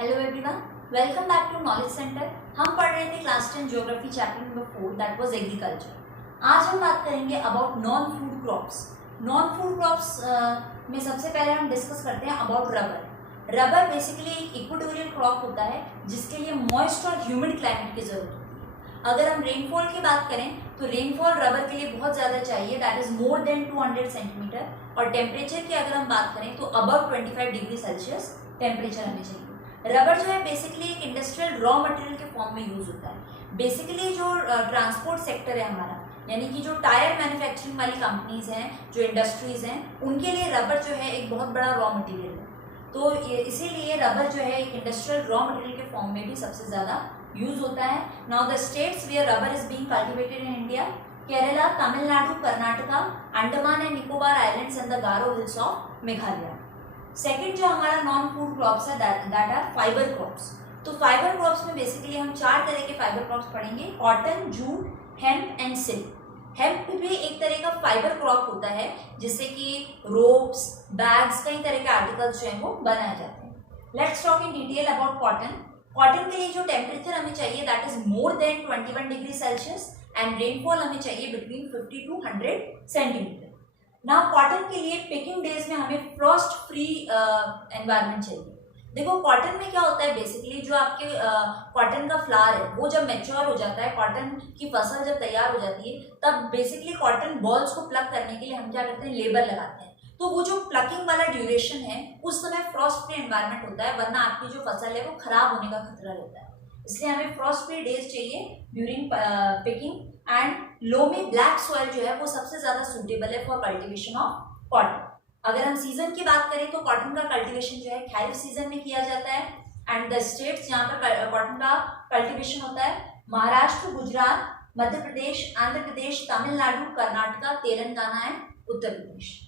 Hello everyone, welcome back to knowledge centre. हम पढ़ रहे थे class 10 geography chapter number 4 that was agriculture. आज हम बात करेंगे about non food crops. Non food crops में सबसे पहले हम डिस्कस करते हैं अबाउट रबर। रबर बेसिकली एक इक्वेटोरियल क्रॉप होता है जिसके लिए मॉइस्ट और ह्यूमिड क्लाइमेट की जरूरत होती है। अगर हम रेनफॉल की बात करें तो रेनफॉल रबर के लिए बहुत ज़्यादा चाहिए, that is more than 200 centimetre. और टेम्परेचर की अगर हम बात करें तो अबाउट 25 डिग्री सेल्सियस टेम्परेचर हमें चाहिए। रबर जो है बेसिकली एक इंडस्ट्रियल रॉ मटेरियल के फॉर्म में यूज होता है। बेसिकली जो ट्रांसपोर्ट सेक्टर है हमारा, यानी कि जो टायर मैन्युफैक्चरिंग वाली कंपनीज हैं, जो इंडस्ट्रीज हैं, उनके लिए रबर जो है एक बहुत बड़ा रॉ मटेरियल है। तो इसीलिए रबर जो है एक इंडस्ट्रियल रॉ मटेरियल के फॉर्म में भी सबसे ज़्यादा यूज होता है। Now the states where rubber is being cultivated in India: Kerala, Tamil Nadu, Karnataka, Andaman and Nicobar islands and the Garo hills of Meghalaya. Second जो हमारा नॉन फूड क्रॉप्स है दैट आर फाइबर क्रॉप्स। तो फाइबर क्रॉप्स में बेसिकली हम 4 तरह के फाइबर क्रॉप्स पढ़ेंगे: cotton, jute, hemp and silk. Hemp भी एक तरह का फाइबर क्रॉप होता है जिससे कि रोप्स, बैग्स, कई तरह के आर्टिकल्स जो हैं वो बनाए जाते हैं। Let's talk in detail about cotton. Cotton के लिए जो टेम्परेचर हमें चाहिए that is more than 21 degree Celsius and rainfall हमें चाहिए बिटवीन 50 to 100 सेंटीमीटर। ना कॉटन के लिए पिकिंग डेज में हमें फ्रॉस्ट फ्री एनवायरनमेंट चाहिए। देखो कॉटन में क्या होता है, बेसिकली जो आपके कॉटन का फ्लावर है वो जब मैच्योर हो जाता है, कॉटन की फसल जब तैयार हो जाती है, तब बेसिकली कॉटन बॉल्स को प्लग करने के लिए हम क्या करते हैं, लेबर लगाते हैं। तो वो जो प्लकिंग वाला ड्यूरेशन है उस समय फ्रॉस्ट फ्री एनवायरनमेंट होता है, वरना आपकी जो फसल है वो खराब होने का खतरा रहता है। इसलिए हमें फ्रॉस्ट फ्री डेज चाहिए during picking. And loamy black soil जो है वो सबसे ज्यादा सूटेबल है फॉर कल्टीवेशन ऑफ कॉटन। अगर हम सीजन की बात करें तो कॉटन का कल्टीवेशन जो है खरीफ सीजन में किया जाता है। एंड द स्टेट्स जहाँ पर कॉटन का कल्टीवेशन होता है: Maharashtra, Gujarat, Madhya Pradesh, Andhra Pradesh, Tamil Nadu, Karnataka, Telangana and Uttar Pradesh.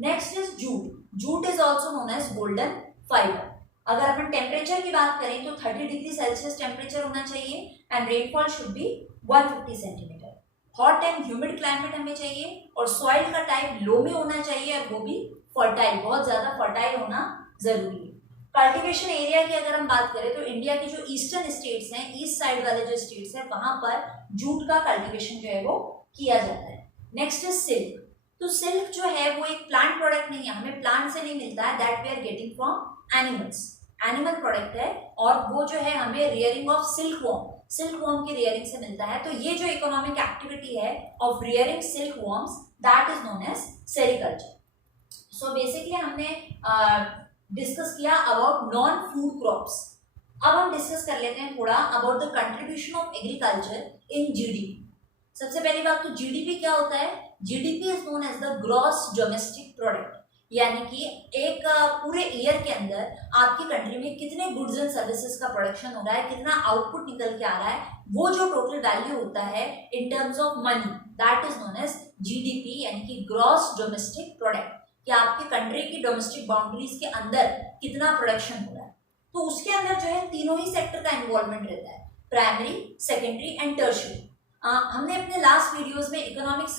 Next is jute. Jute is also known as golden fibre. अगर अपन टेम्परेचर की बात करें तो 30 डिग्री सेल्सियस टेम्परेचर होना चाहिए and rainfall should be 150 centimetre. Hot and humid climate हमें चाहिए और सॉइल का टाइप लोमी होना चाहिए और वो भी फर्टाइल, बहुत ज्यादा फर्टाइल होना जरूरी है। कल्टीवेशन एरिया की अगर हम बात करें तो इंडिया के जो ईस्टर्न स्टेट्स हैं, ईस्ट साइड वाले जो स्टेट्स हैं, वहां पर जूट का कल्टीवेशन जो है वो किया जाता है। Next is silk. तो सिल्क जो है वो एक प्लांट प्रोडक्ट नहीं है, हमें प्लांट से नहीं मिलता है, that we are getting from animals. Animal product है और वो जो है हमें रियरिंग ऑफ सिल्क वॉर्म की रियरिंग से मिलता है। तो ये जो इकोनॉमिक एक्टिविटी है of rearing silkworms that is known as sericulture. So basically हमने डिस्कस किया अबाउट नॉन फूड क्रॉप्स। अब हम डिस्कस कर लेते हैं थोड़ा about the contribution of agriculture in GDP. सबसे पहली बात तो जीडीपी क्या होता है? GDP is known as the gross domestic product, यानी कि एक पूरे ईयर के अंदर आपकी कंट्री में कितने गुड्स एंड सर्विसेज का प्रोडक्शन हो रहा है, कितना आउटपुट निकल के आ रहा है, वो जो टोटल वैल्यू होता है in terms of money that is known as GDP, यानी कि ग्रॉस डोमेस्टिक प्रोडक्ट, कि आपकी कंट्री की डोमेस्टिक बाउंड्रीज के अंदर कितना प्रोडक्शन हो रहा है। तो उसके अंदर जो है तीनों ही सेक्टर का इन्वॉल्वमेंट रहता है: प्राइमरी, सेकेंडरी एंड टर्शियरी। हमने अपने लास्ट वीडियोस में इकोनॉमिक्स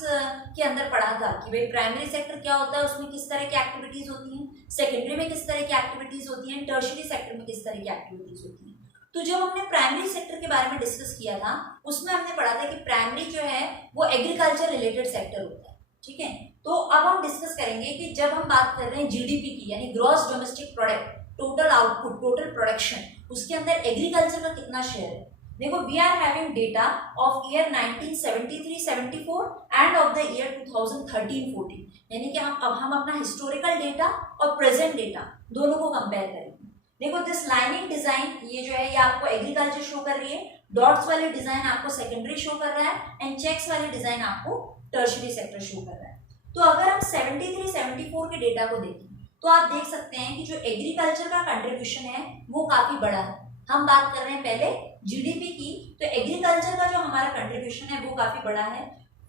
के अंदर पढ़ा था कि भाई प्राइमरी सेक्टर क्या होता है, उसमें किस तरह की एक्टिविटीज होती हैं, सेकेंडरी में किस तरह की एक्टिविटीज होती हैं, टर्शियरी सेक्टर में किस तरह की एक्टिविटीज होती हैं। तो जब हमने प्राइमरी सेक्टर के बारे में डिस्कस किया था उसमें हमने पढ़ा था कि प्राइमरी जो है वो एग्रीकल्चर रिलेटेड सेक्टर होता है, ठीक है। तो अब हम डिस्कस करेंगे कि जब हम बात कर रहे हैं जीडीपी की, यानी gross domestic product, total output, total production, उसके अंदर एग्रीकल्चर का कितना शेयर है। देखो we are having data of year 1973-74 and of the year 2013-14, यानी कि अब हम अपना हिस्टोरिकल डेटा और प्रेजेंट डेटा दोनों को कंपेयर करेंगे। देखो दिस लाइनिंग डिजाइन ये जो है ये आपको एग्रीकल्चर शो कर रही है, डॉट्स वाली डिजाइन आपको सेकेंडरी शो कर रहा है एंड चेक्स वाली डिजाइन आपको टर्शियरी सेक्टर शो कर रहा है। तो अगर हम 73-74 के डेटा को देखें तो आप देख सकते हैं कि जो एग्रीकल्चर का कंट्रीब्यूशन है वो काफी बड़ा है। हम बात कर रहे हैं पहले जीडीपी की, तो एग्रीकल्चर का जो हमारा कंट्रीब्यूशन है वो काफी बड़ा है।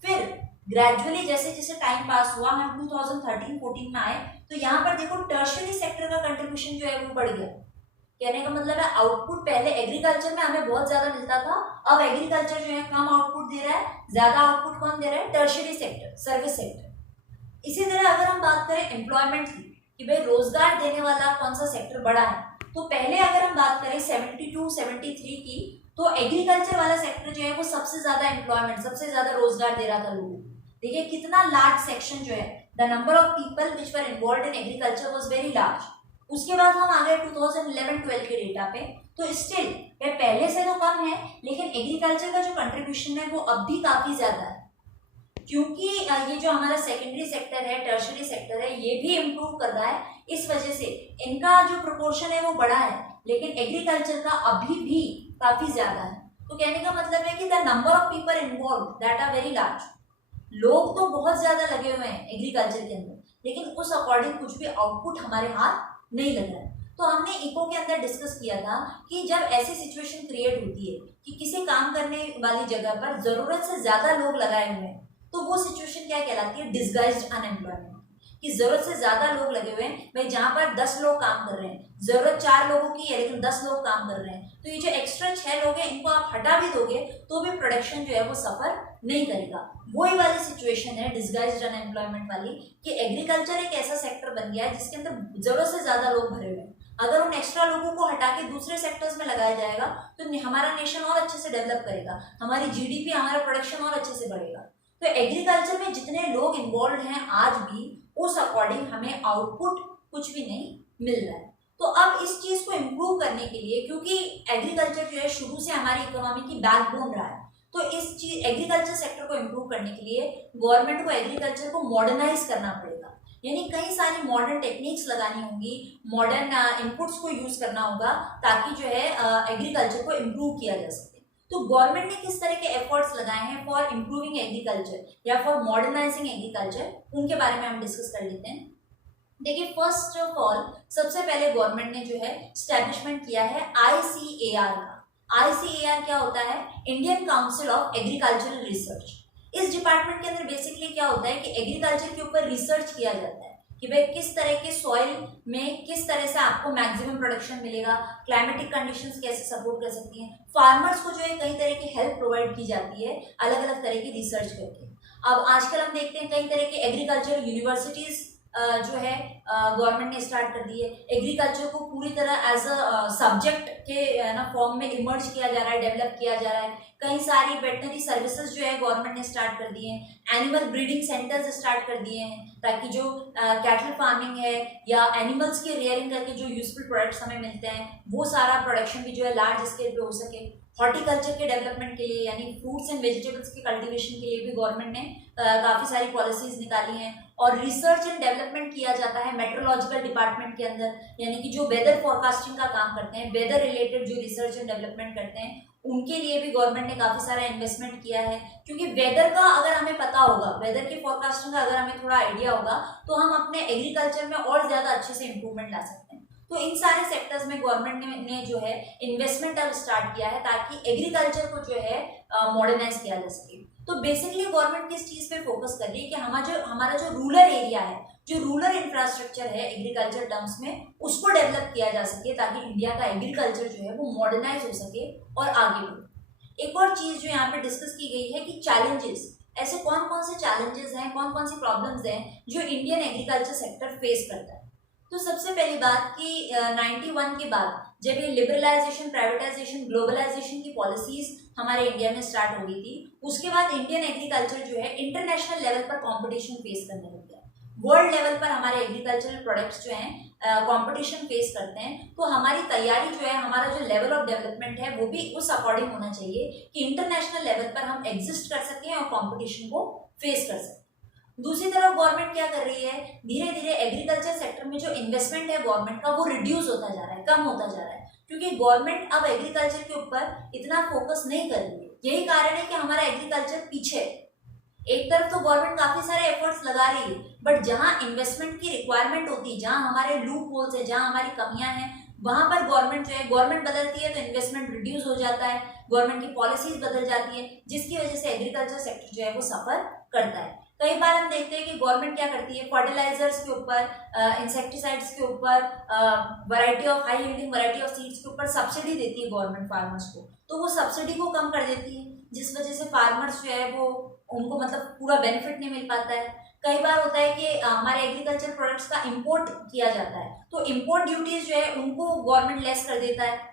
फिर ग्रेजुअली जैसे जैसे टाइम पास हुआ हम 2013-14 में आए तो यहाँ पर देखो टर्शियरी सेक्टर का कंट्रीब्यूशन जो है वो बढ़ गया। कहने का मतलब है आउटपुट पहले एग्रीकल्चर में हमें बहुत ज्यादा मिलता था, अब एग्रीकल्चर जो है कम आउटपुट दे रहा है, ज्यादा आउटपुट कौन दे रहा है? Tertiary sector, service sector. इसी तरह अगर हम बात करें एम्प्लॉयमेंट की कि भाई रोजगार देने वाला कौन सा सेक्टर बड़ा है, तो पहले अगर हम हम बात करें 72-73 की, तो एग्रीकल्चर वाला सेक्टर जो है वो सबसे ज्यादा एम्प्लॉयमेंट, सबसे ज्यादा रोजगार दे रहा था लोगों को। देखिए कितना लार्ज सेक्शन जो है, the number of people which were involve in agriculture was very large. उसके बाद हम आ गए 2011-12 के डेटा पे, तो स्टिल ये पहले से तो कम है, लेकिन एग्रीकल्चर का जो कंट्रीब्यूशन है वो अब भी काफी ज्यादा है, क्योंकि ये जो हमारा सेकेंडरी सेक्टर है, टर्शरी सेक्टर है, ये भी इम्प्रूव कर रहा है। इस वजह से इनका जो प्रोपोर्शन है वो बढ़ा है, लेकिन एग्रीकल्चर का अभी भी काफी ज्यादा है। तो कहने का मतलब है कि the number of people involve that are very large. लोग तो बहुत ज्यादा लगे हुए हैं एग्रीकल्चर के अंदर, लेकिन उस अकॉर्डिंग कुछ भी आउटपुट हमारे हाथ नहीं लग रहा है। तो हमने इको के अंदर डिस्कस किया था कि जब ऐसी सिचुएशन क्रिएट होती है कि किसी काम करने वाली जगह पर जरूरत से ज्यादा लोग लगाए हुए हैं, तो वो सिचुएशन क्या कहलाती है, डिसगाइज्ड अनएम्प्लॉयमेंट। कि जरूरत से ज्यादा लोग लगे हुए हैं, भाई जहां पर 10 लोग काम कर रहे हैं, जरूरत 4 लोगों की है लेकिन 10 लोग काम कर रहे हैं, तो ये जो एक्स्ट्रा 6 लोग हैं इनको आप हटा भी दोगे तो भी प्रोडक्शन जो है वो सफर नहीं करेगा। वही वाली सिचुएशन है डिसगाइज्ड अनएम्प्लॉयमेंट वाली, कि एग्रीकल्चर एक ऐसा सेक्टर बन गया है जिसके अंदर जरूरत से ज्यादा लोग भरे हुए हैं। अगर उन एक्स्ट्रा लोगों को हटा के दूसरे सेक्टर्स में लगाया जाएगा तो हमारा नेशन और अच्छे से डेवलप करेगा, हमारी जीडीपी, हमारा प्रोडक्शन और अच्छे से बढ़ेगा। तो एग्रीकल्चर में जितने लोग इन्वॉल्व हैं आज भी, उस अकॉर्डिंग हमें आउटपुट कुछ भी नहीं मिल रहा है। तो अब इस चीज को इम्प्रूव करने के लिए, क्योंकि एग्रीकल्चर जो है शुरू से हमारी इकोनॉमी की बैकबोन रहा है, तो इस चीज एग्रीकल्चर सेक्टर को इम्प्रूव करने के लिए गवर्नमेंट को एग्रीकल्चर को मॉडर्नाइज करना पड़ेगा। यानी कई सारी मॉडर्न टेक्निक्स लगानी होंगी, मॉडर्न इनपुट्स को यूज करना होगा, ताकि जो है एग्रीकल्चर को इम्प्रूव किया जा सके। तो गवर्नमेंट ने किस तरह के एफर्ट्स लगाए हैं फॉर इम्प्रूविंग एग्रीकल्चर या फॉर मॉडर्नाइजिंग एग्रीकल्चर, उनके बारे में हम डिस्कस कर लेते हैं। देखिए फर्स्ट ऑफ ऑल सबसे पहले गवर्नमेंट ने जो है स्टैब्लिशमेंट किया है ICAR का। ICAR क्या होता है, Indian council of agricultural research. इस डिपार्टमेंट के अंदर बेसिकली क्या होता है कि एग्रीकल्चर के ऊपर रिसर्च किया जाता है कि भाई किस तरह के सॉइल में किस तरह से आपको मैक्सिमम प्रोडक्शन मिलेगा, क्लाइमेटिक कंडीशंस कैसे सपोर्ट कर सकती हैं, फार्मर्स को जो है कई तरह की हेल्प प्रोवाइड की जाती है अलग अलग तरह की रिसर्च करके। अब आजकल हम देखते हैं कई तरह के एग्रीकल्चर यूनिवर्सिटीज जो है गवर्नमेंट ने स्टार्ट कर दी है। एग्रीकल्चर को पूरी तरह एज अ सब्जेक्ट के ना फॉर्म में इमर्ज किया जा रहा है, डेवलप किया जा रहा है। कई सारी वेटनरी सर्विसेज जो है गवर्नमेंट ने स्टार्ट कर दिए हैं, एनिमल ब्रीडिंग सेंटर्स स्टार्ट कर दिए हैं, ताकि जो कैटल फार्मिंग है या एनिमल्स की रेयरिंग करके जो यूजफुल प्रोडक्ट्स हमें मिलते हैं, वो सारा प्रोडक्शन भी जो है लार्ज स्केल पे हो सके। हॉर्टिकल्चर के डेवलपमेंट के लिए यानी फ्रूट्स एंड वेजिटेबल्स के कल्टीवेशन के लिए भी गवर्नमेंट ने काफी सारी पॉलिसीज निकाली हैं। और रिसर्च एंड डेवलपमेंट किया जाता है मेट्रोलॉजिकल डिपार्टमेंट के अंदर, यानी कि जो वेदर फोरकास्टिंग का काम करते हैं, वेदर रिलेटेड जो रिसर्च एंड डेवलपमेंट करते हैं, उनके लिए भी गवर्नमेंट ने काफी सारा इन्वेस्टमेंट किया है। क्योंकि वेदर का अगर हमें पता होगा, वेदर की फोरकास्टिंग का अगर हमें थोड़ा आइडिया होगा, तो हम अपने एग्रीकल्चर में और ज्यादा अच्छे से इंप्रूवमेंट ला सकते हैं। तो इन सारे सेक्टर्स में गवर्नमेंट ने जो है इन्वेस्टमेंट अब स्टार्ट किया है, ताकि एग्रीकल्चर को जो है मॉडर्नाइज किया जा सके। तो बेसिकली गवर्नमेंट किस चीज पे फोकस कर रही है कि हमारा जो रूरल एरिया है, जो रूरल इंफ्रास्ट्रक्चर है एग्रीकल्चर टर्म्स में, उसको डेवलप किया जा सके, ताकि इंडिया का एग्रीकल्चर जो है वो मॉडर्नाइज हो सके और आगे बढ़े। एक और चीज जो यहाँ पे डिस्कस की गई है कि चैलेंजेस, ऐसे कौन कौन से चैलेंजेस हैं, कौन कौन सी प्रॉब्लम्स हैं जो इंडियन एग्रीकल्चर सेक्टर फेस करता है। तो सबसे पहली बात कि 91 के बाद जब ये लिबरलाइजेशन, प्राइवेटाइजेशन, ग्लोबलाइजेशन की पॉलिसीज हमारे इंडिया में स्टार्ट हो गई थी, उसके बाद इंडियन एग्रीकल्चर जो है इंटरनेशनल लेवल पर कंपटीशन फेस करने लग गया। वर्ल्ड लेवल पर हमारे एग्रीकल्चरल प्रोडक्ट्स जो हैं कंपटीशन फेस करते हैं। तो हमारी तैयारी जो है, हमारा जो लेवल ऑफ डेवलपमेंट है, वो भी उस अकॉर्डिंग होना चाहिए कि इंटरनेशनल लेवल पर हम एग्जिस्ट कर सकें और कंपटीशन को फेस कर सकें। दूसरी तरफ गवर्नमेंट क्या कर रही है, धीरे धीरे एग्रीकल्चर सेक्टर में जो इन्वेस्टमेंट है गवर्नमेंट का, वो रिड्यूस होता जा रहा है, कम होता जा रहा है, क्योंकि गवर्नमेंट अब एग्रीकल्चर के ऊपर इतना फोकस नहीं कर रही है। यही कारण है कि हमारा एग्रीकल्चर पीछे है। एक तरफ तो गवर्नमेंट काफी सारे एफर्ट्स लगा रही है, बट जहां इन्वेस्टमेंट की रिक्वायरमेंट होती है, जहां हमारे लूप होल्स है, जहां हमारी कमियां हैं, वहां पर गवर्नमेंट जो है, गवर्नमेंट बदलती है तो इन्वेस्टमेंट रिड्यूस हो जाता है, गवर्नमेंट की पॉलिसीज बदल जाती है, जिसकी वजह से एग्रीकल्चर सेक्टर जो है वो सफर करता है। कई बार हम देखते हैं कि गवर्नमेंट क्या करती है, फर्टिलाइजर्स के ऊपर, इंसेक्टिसाइड्स के ऊपर, variety of high yielding variety of seeds के ऊपर सब्सिडी देती है गवर्नमेंट फार्मर्स को, तो वो सब्सिडी को कम कर देती है, जिस वजह से फार्मर्स जो है वो उनको मतलब पूरा बेनिफिट नहीं मिल पाता है। कई बार होता है कि हमारे एग्रीकल्चर प्रोडक्ट्स का इंपोर्ट किया जाता है, तो इम्पोर्ट ड्यूटीज जो है उनको गवर्नमेंट लेस कर देता है।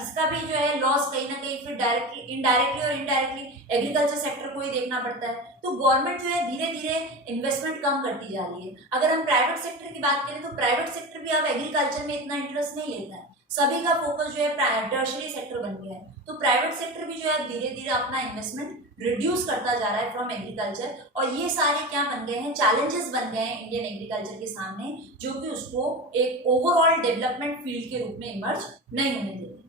इसका भी जो है लॉस कहीं ना कहीं फिर डायरेक्टली इनडायरेक्टली और इनडायरेक्टली एग्रीकल्चर सेक्टर को ही देखना पड़ता है। तो गवर्नमेंट जो है धीरे धीरे इन्वेस्टमेंट कम करती जा रही है। अगर हम प्राइवेट सेक्टर की बात करें तो प्राइवेट सेक्टर भी अब एग्रीकल्चर में इतना इंटरेस्ट नहीं लेता है, सभी का फोकस जो है टर्शियरी सेक्टर बन गया है। तो प्राइवेट सेक्टर भी जो है धीरे धीरे अपना इन्वेस्टमेंट रिड्यूस करता जा रहा है फ्रॉम एग्रीकल्चर, और ये सारे क्या बन गए हैं, चैलेंजेस बन गए हैं इंडियन एग्रीकल्चर के सामने, जो कि उसको एक ओवरऑल डेवलपमेंट फील्ड के रूप में इमर्ज नहीं होने देते।